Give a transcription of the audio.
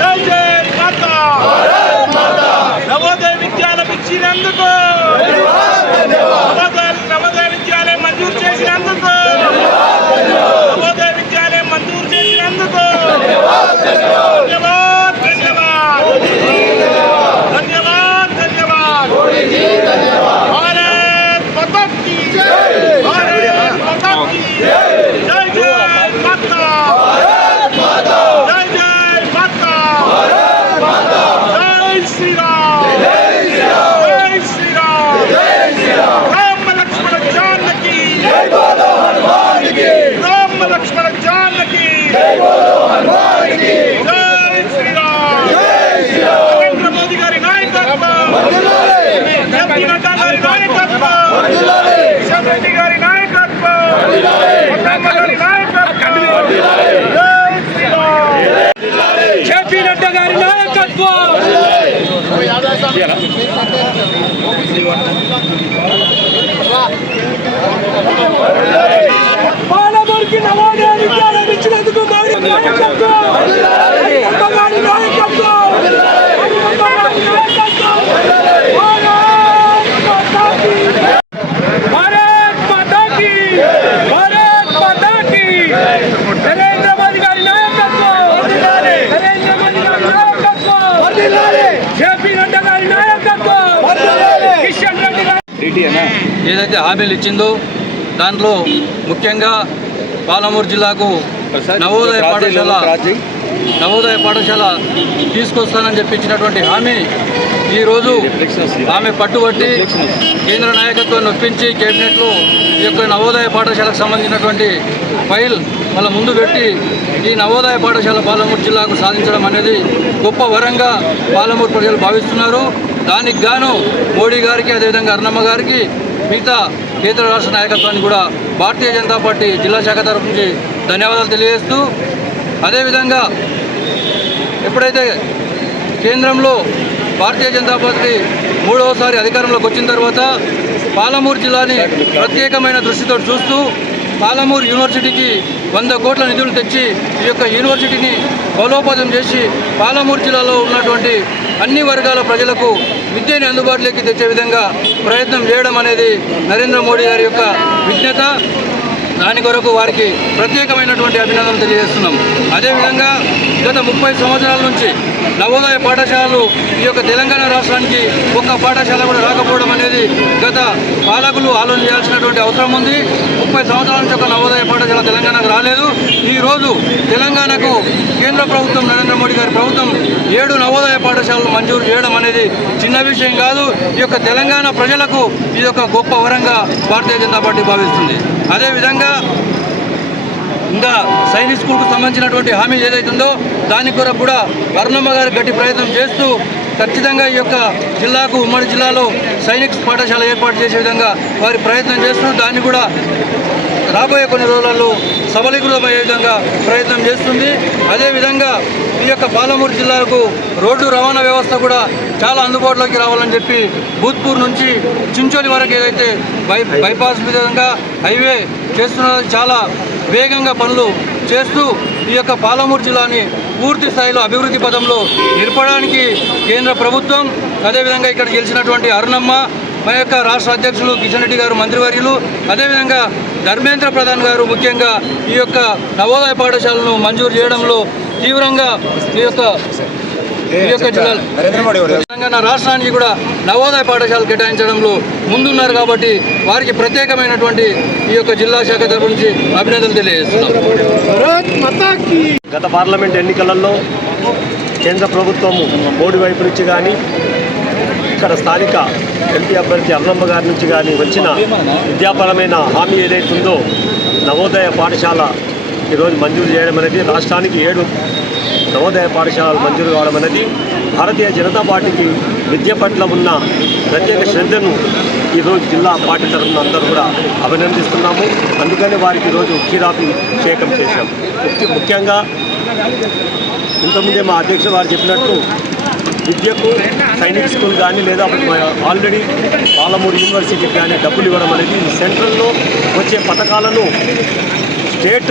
జై జై మాతా నవోదయ విద్యాలయం ఇచ్చినందుకు, నవోదయ విద్యాలయం మంజూరు చేసినందుకు, నవోదయ విద్యాలయం మంజూరు చేసినందుకు ధన్యవాద్ ధన్యవాద్ ధన్యవాద్ ధన్యవాద్। భారత్ మాతా కీ జై, భారత్ మాతా కీ జై, జై జై మాతా, జై జై మాతా, జై శ్రీరామ్, జై శ్రీరామ్, రామ లక్ష్మణ జానకి, రామ లక్ష్మణ జానకి, జై శ్రీరామ్। నరేంద్ర మోదీ గారి నాయకత్వం, జగన్ నడ్డా గారి నాయకత్వం, కిషన్ రెడ్డి గారి నాయకత్వం, పద్మనాభ గారి నాయకత్వం, జై శ్రీరామ్। జేపీ నడ్డా గారి నాయకత్వం, పాలమూరుకి నవోదయ విద్యాలయం ఇచ్చినందుకు మోడీ నాయకత్వం, నడ్డా గారి నాయకత్వం, భారత్ మాతా కీ, భారత్ మాతా కీ, నరేంద్ర మోదీ గారి నాయకత్వం, నరేంద్ర మోదీ గారి నాయకత్వం, జేపీ నడ్డా గారి నాయకత్వం, కిషన్ రెడ్డి గారి ఏదైతే హామీలు ఇచ్చిందో దాంట్లో ముఖ్యంగా పాలమూరు జిల్లాకు నవోదయ పాఠశాల తీసుకొస్తానని చెప్పించినటువంటి హామీ ఈరోజు ఆమె పట్టుబట్టి కేంద్ర నాయకత్వాన్ని ఒప్పించి కేబినెట్లో ఈ యొక్క నవోదయ పాఠశాలకు సంబంధించినటువంటి ఫైల్ వాళ్ళ ముందు పెట్టి ఈ నవోదయ పాఠశాల పాలమూరు జిల్లాకు సాధించడం అనేది గొప్ప వరంగా పాలమూరు ప్రజలు భావిస్తున్నారు। దానికి గాను మోడీ గారికి, అదేవిధంగా అరుణమ్మ గారికి, మిగతా కేంద్ర రాష్ట్ర నాయకత్వాన్ని కూడా భారతీయ జనతా పార్టీ జిల్లా శాఖ తరఫు నుంచి ధన్యవాదాలు తెలియజేస్తూ, అదేవిధంగా ఎప్పుడైతే కేంద్రంలో భారతీయ జనతా పార్టీ మూడవసారి అధికారంలోకి వచ్చిన తర్వాత పాలమూరు జిల్లాని ప్రత్యేకమైన దృష్టితో చూస్తూ పాలమూరు యూనివర్సిటీకి 100 కోట్ల నిధులు తెచ్చి ఈ యొక్క యూనివర్సిటీని బలోపేతం చేసి పాలమూరు జిల్లాలో ఉన్నటువంటి అన్ని వర్గాల ప్రజలకు విద్యని అందుబాటులోకి తెచ్చే విధంగా ప్రయత్నం చేయడం అనేది నరేంద్ర మోడీ గారి యొక్క విజ్ఞత। దాని కొరకు వారికి ప్రత్యేకమైనటువంటి అభినందనలు తెలియజేస్తున్నాం। అదేవిధంగా గత 30 సంవత్సరాల నుంచి నవోదయ పాఠశాలలు ఈ యొక్క తెలంగాణ రాష్ట్రానికి ఒక్క పాఠశాల కూడా రాకపోవడం అనేది గత పాలకులు ఆలోచన చేయాల్సినటువంటి అవసరం ఉంది। 30 సంవత్సరాల నుంచి ఒక నవోదయ పాఠశాల తెలంగాణకు రాలేదు। ఈరోజు తెలంగాణకు కేంద్ర ప్రభుత్వం, నరేంద్ర మోడీ గారి ప్రభుత్వం 7 నవోదయ పాఠశాలలు మంజూరు చేయడం అనేది చిన్న విషయం కాదు। ఈ యొక్క తెలంగాణ ప్రజలకు ఇది ఒక గొప్ప వరంగా భారతీయ జనతా పార్టీ భావిస్తుంది। అదేవిధంగా ఇంకా సైనిక్ స్కూల్కు సంబంధించినటువంటి హామీ ఏదైతే ఉందో దాని కొరకు కూడా అరుణమ్మ గారు గట్టి ప్రయత్నం చేస్తూ ఖచ్చితంగా ఈ యొక్క జిల్లాకు, ఉమ్మడి జిల్లాలో సైనిక్ పాఠశాల ఏర్పాటు చేసే విధంగా వారి ప్రయత్నం చేస్తూ దాన్ని కూడా రాబోయే కొన్ని రోజులలో సబలీకృతమయ్యే విధంగా ప్రయత్నం చేస్తుంది। అదేవిధంగా ఈ యొక్క పాలమూరు జిల్లాకు రోడ్డు రవాణా వ్యవస్థ కూడా చాలా అందుబాటులోకి రావాలని చెప్పి భూత్పూర్ నుంచి చించోలి వరకు ఏదైతే బైపాస్ విధంగా హైవే చేస్తున్నది చాలా వేగంగా పనులు చేస్తూ ఈ యొక్క పాలమూరు జిల్లాని పూర్తి స్థాయిలో అభివృద్ధి పథంలో నిలపడానికి కేంద్ర ప్రభుత్వం, అదేవిధంగా ఇక్కడ గెలిచినటువంటి అరుణమ్మ, మా యొక్క రాష్ట్ర అధ్యక్షులు కిషన్ రెడ్డి గారు, మంత్రివర్యులు, అదేవిధంగా ధర్మేంద్ర ప్రధాన్ గారు ముఖ్యంగా ఈ యొక్క నవోదయ పాఠశాలను మంజూరు చేయడంలో తీవ్రంగా ఈ యొక్క తెలంగాణ రాష్ట్రానికి కూడా నవోదయ పాఠశాలలు కేటాయించడంలో ముందున్నారు కాబట్టి వారికి ప్రత్యేకమైనటువంటి ఈ యొక్క జిల్లా శాఖ తరపు నుంచి అభినందనలు తెలియజేస్తున్నాం। గత పార్లమెంట్ ఎన్నికలలో కేంద్ర ప్రభుత్వము మోడీ వైపు నుంచి కానీ, ఇక్కడ స్థానిక ఎంపీ అభ్యర్థి అరుణమ్మ గారి నుంచి కానీ వచ్చిన విద్యాపరమైన హామీ ఏదైతే ఉందో నవోదయ పాఠశాల ఈరోజు మంజూరు చేయడం అనేది, రాష్ట్రానికి 7 నవోదయ పాఠశాలలు మంజూరు కావడం అనేది భారతీయ జనతా పార్టీకి విద్య పట్ల ఉన్న ప్రత్యేక శ్రద్ధను ఈరోజు జిల్లా పార్టీ తరఫున అందరూ కూడా అభినందిస్తున్నాము। అందుకని వారికి ఈరోజు క్షీరాభిషేకం చేశాం। ముఖ్యంగా ఇంతకుముందే మా అధ్యక్షుడు వారు చెప్పినట్టు విద్యకు సైనిక్ స్కూల్ కానీ లేదా ఆల్రెడీ పాలమూరు యూనివర్సిటీకి కానీ డబ్బులు ఇవ్వడం అనేది సెంట్రల్లో వచ్చే పథకాలను స్టేట్